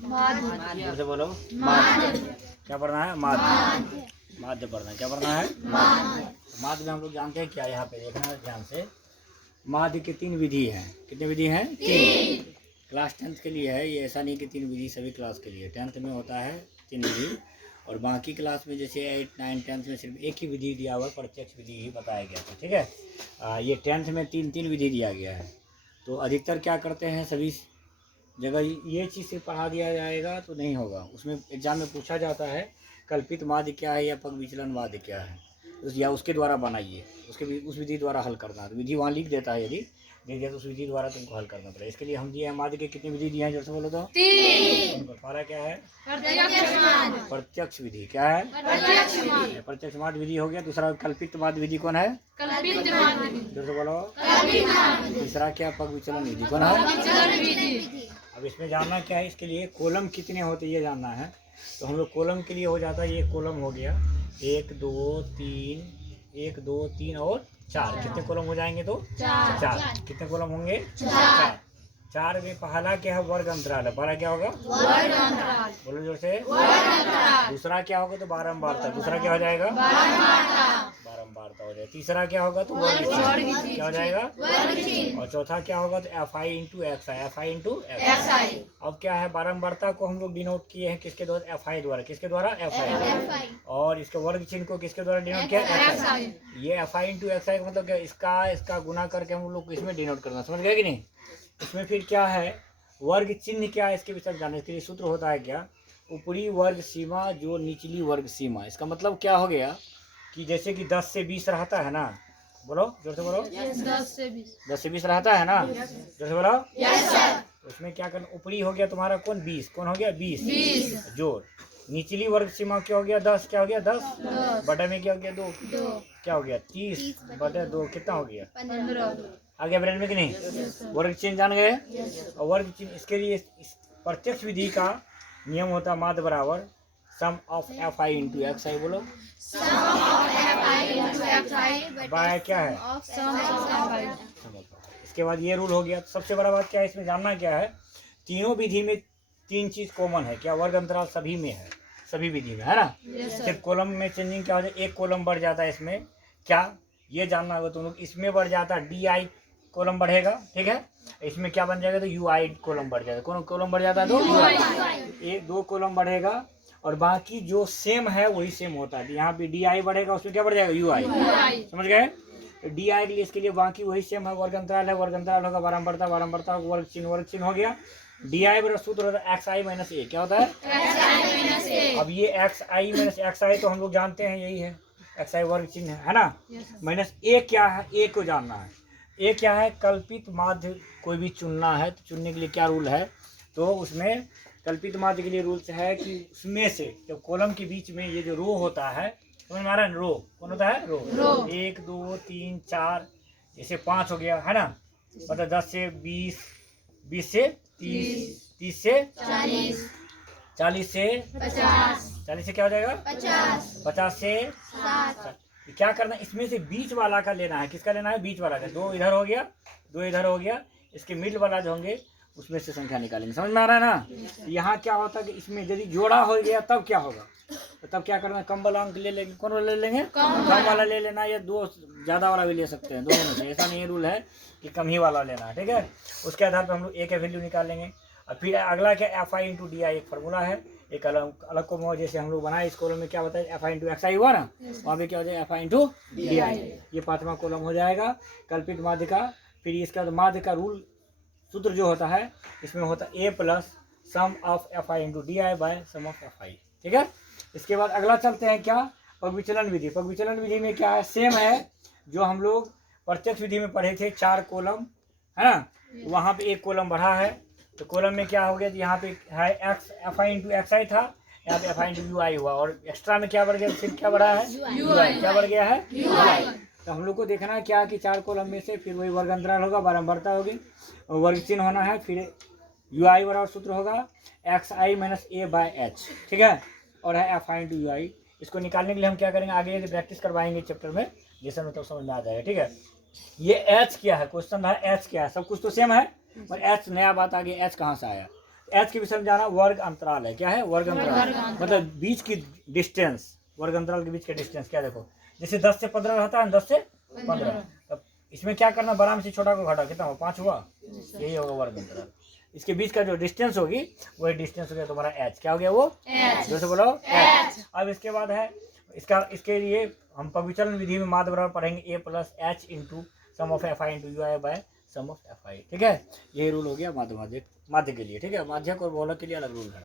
जोर से बोलो। माध्य। क्या पढ़ना है? माध्य। माध्य पढ़ना है। क्या पढ़ना है? माध्य में हम लोग जानते हैं क्या, यहाँ पे देखना है ध्यान से। माध्य की 3 विधि हैं। कितनी विधि हैं? 3। क्लास 10th के लिए है ये, ऐसा नहीं कि 3 विधि सभी क्लास के लिए। 10th में होता है 3 विधि, और बाकी क्लास में जैसे 8, 9, 10th में सिर्फ एक ही विधि दिया हुआ, प्रत्यक्ष विधि ही बताया गया था। ठीक है, ये 10th में 3 विधि दिया गया है। तो अधिकतर क्या करते हैं, सभी जगह ये चीज़ से पढ़ा दिया जाएगा तो नहीं होगा। उसमें एग्जाम में पूछा जाता है कल्पित माध्य क्या है या पग विचलन माध्य क्या है, या उसके द्वारा बनाइए, उस विधि द्वारा हल करना। तो विधि वहाँ लिख देता है, यदि दे दिया तो उस विधि द्वारा तुमको हल करना पड़ेगा। इसके लिए हम दिए हैं माध्य के कितनी विधि दिए हैं, जैसे बोलो तो 3। पहला क्या है? प्रत्यक्ष विधि। क्या है? प्रत्यक्ष माध्य विधि हो गया। दूसरा कल्पित माध्य विधि कौन है? जैसे बोलो। तीसरा क्या? पग विचलन विधि। कौन है? अब इसमें जानना क्या है, इसके लिए कॉलम कितने होते ये जानना है। तो हम लोग कॉलम के लिए हो जाता है, ये कॉलम हो गया 1 2 3, 1 2 3 और 4। कितने कॉलम हो जाएंगे? तो 4। कितने कॉलम होंगे? 4। 4 में पहला क्या है? वर्ग अंतराल है। पहला क्या होगा? वर्ग अंतराल। बोलो जोर से। दूसरा क्या होगा? तो बारंबारता। दूसरा क्या हो जाएगा? बारंबारता हो जाएगा। तीसरा क्या होगा? तो वर्ग चिन्ह। क्या हो जाएगा? वर्ग चिन्ह। और चौथा क्या होगा? तो FI into XI। FI into XI। अब क्या है, बारंबारता को हम लोग डिनोट किए हैं किसके द्वारा? FI द्वारा। किसके द्वारा? FI। और इसके वर्ग चिन्ह को किसके द्वारा डिनोट किया? XI। ये FI इंटू XI का मतलब क्या? इसका गुना करके हम लोग इसमें डिनोट करना। समझ गए कि नहीं? इसमें फिर क्या है, वर्ग चिन्ह क्या है, इसके विषय जानने के लिए सूत्र होता है क्या? ऊपरी वर्ग सीमा जो निचली वर्ग सीमा। इसका मतलब क्या हो गया कि जैसे कि 10 से 20 रहता है ना, बोलो जोर से बोलो। 10 से 20 रहता है ना, जोर से बोलो। उसमें क्या करना? ऊपरी हो गया तुम्हारा कौन? 20। कौन हो गया? 20 जोड़। निचली वर्ग सीमा क्या हो गया? 10। क्या हो गया? 10 बटा में क्या हो गया? 2। क्या हो गया? 30 बटा 2 कितना हो गया? 15। आ गया ब्रेन में कि नहीं? वर्ग चिन्ह जान गए। और वर्ग चिन्ह इसके लिए प्रत्यक्ष विधि का नियम होता है माध्य बराबर सम ऑफ FI इंटू XI। बोलो बाय क्या है? इसके बाद ये रूल हो गया। सबसे बड़ा बात क्या है इसमें जानना क्या है, तीनों विधि में 3 चीज कॉमन है। क्या? वर्ग अंतराल सभी में है, सभी विधि में है ना। सिर्फ कॉलम में चेंजिंग क्या हो जाए, एक कॉलम बढ़ जाता है इसमें। क्या ये जानना होगा तुम लोग? इसमें बढ़ जाता है DI कॉलम बढ़ेगा। ठीक है, इसमें क्या बन जाएगा? तो UI कॉलम बढ़ जाएगा। कौन कॉलम बढ़ जाता है? तो UI। एक 2 कॉलम बढ़ेगा और बाकी जो सेम है वही सेम होता है। यहाँ पे DI बढ़ेगा, उसमें क्या बढ़ जाएगा? UI। समझ गए? DI के लिए इसके लिए बाकी वही सेम है। वर्ग अंतराल है, वर्ग अंतराल होगा बारंबारता, बारंबारता वर्ग चिन्ह हो गया। DI बराबर सूत्र होता है XI माइनस A। क्या होता है? अब ये XI माइनस XI तो हम लोग जानते हैं यही है, XI वर्ग चिन्ह है ना। माइनस A क्या है? A को जानना है। A क्या है? कल्पित माध्य कोई भी चुनना है तो चुनने के लिए क्या रूल है? तो उसमें कल्पित माध्य के लिए रूल्स है कि उसमें से जब कॉलम के बीच में ये जो रो होता है, समझ में आ रहा है? रो कौन होता है? रो। 1 2 3 4 जैसे 5 हो गया है ना, मतलब 10 से 20, 20 से 30, 30 से 40, 40 से 50, 40 से क्या हो जाएगा? 50, 50 से 60। क्या करना है, इसमें से बीच वाला का लेना है। किसका लेना है? बीच वाला का। 2 इधर हो गया, 2 इधर हो गया, इसके मिड वाला जो होंगे उसमें से संख्या निकालेंगे। समझ में आ रहा है ना? यहाँ क्या होता है कि इसमें यदि जोड़ा हो गया तब क्या होगा? तो तब क्या करना? कम वाला अंक ले लेंगे। कौन वाला ले लेंगे? कम वाला ले लेना, या 2 ज़्यादा वाला भी ले सकते हैं, दोनों में से। ऐसा नहीं रूल है कि कम ही वाला लेना है। ठीक है, उसके आधार पर हम लोग A का वैल्यू निकालेंगे। और फिर अगला क्या? FI इंटू DI एक फार्मूला है, एक अलग को जैसे हम लोग बनाए इस कॉलम में क्या बताया? FI इंटू XI हुआ ना, वहाँ पे क्या हो जाएगा? FI into DI। ये 5वां कॉलम हो जाएगा कल्पित माध्य का। फिर इसका माध्य का रूल सूत्र जो होता है इसमें होता है A plus sum of FI into DI by sum of FI। ठीक है, इसके बाद अगला चलते हैं क्या? पग विचलन विधि। पग विचलन विधि में क्या है? सेम है जो हम लोग प्रत्यक्ष विधि में पढ़े थे, 4 कॉलम है ना, वहाँ पे 1 कॉलम बढ़ा है। तो कॉलम में क्या हो गया? यहाँ पे है FI इंटू XI था, यहाँ पे FI इंटू UI हुआ, और एक्स्ट्रा में क्या बढ़ गया? फिर क्या बढ़ा है? UI। क्या बढ़ गया है? UI। तो हम लोग को देखना है क्या कि 4 कॉलम में से फिर वही वर्ग अंतराल होगा, बारंबारता होगी, वर्ग चिन्ह होना है, फिर UI बराबर सूत्र होगा XI minus A by H। ठीक है, और है FI इंटू UI। इसको निकालने के लिए हम क्या करेंगे? आगे यदि प्रैक्टिस करवाएंगे चैप्टर में, जैसे मतलब समझ में आ जाएगा। ठीक है, ये H क्या है? क्वेश्चन है H क्या है? सब कुछ तो सेम है, पर H नया बात आ गई, H कहाँ से आया? एच के विषय में जाना वर्ग अंतराल है। क्या है? वर्ग अंतराल, मतलब बीच की डिस्टेंस, वर्ग अंतराल के बीच का डिस्टेंस। क्या देखो, जैसे 10 से 15 रहता है, 10 से 15, तब इसमें क्या करना, बड़ा में से छोटा को घटा, कितना हुआ? 5 हुआ। यही होगा वर्ग अंतराल। इसके बीच का जो डिस्टेंस होगी वही डिस्टेंस हो गया तुम्हारा एच। क्या हो गया वो? एच। जैसे बोलो एच। अब इसके बाद है इसके लिए हम पविचलन विधि में माध्य बराबर पढ़ेंगे A plus H into sum of F I into U I by sum of F I. ठीक है, यही रूल हो गया माध्य के लिए। ठीक है, माध्यक और बहुलक के लिए अलग रूल है।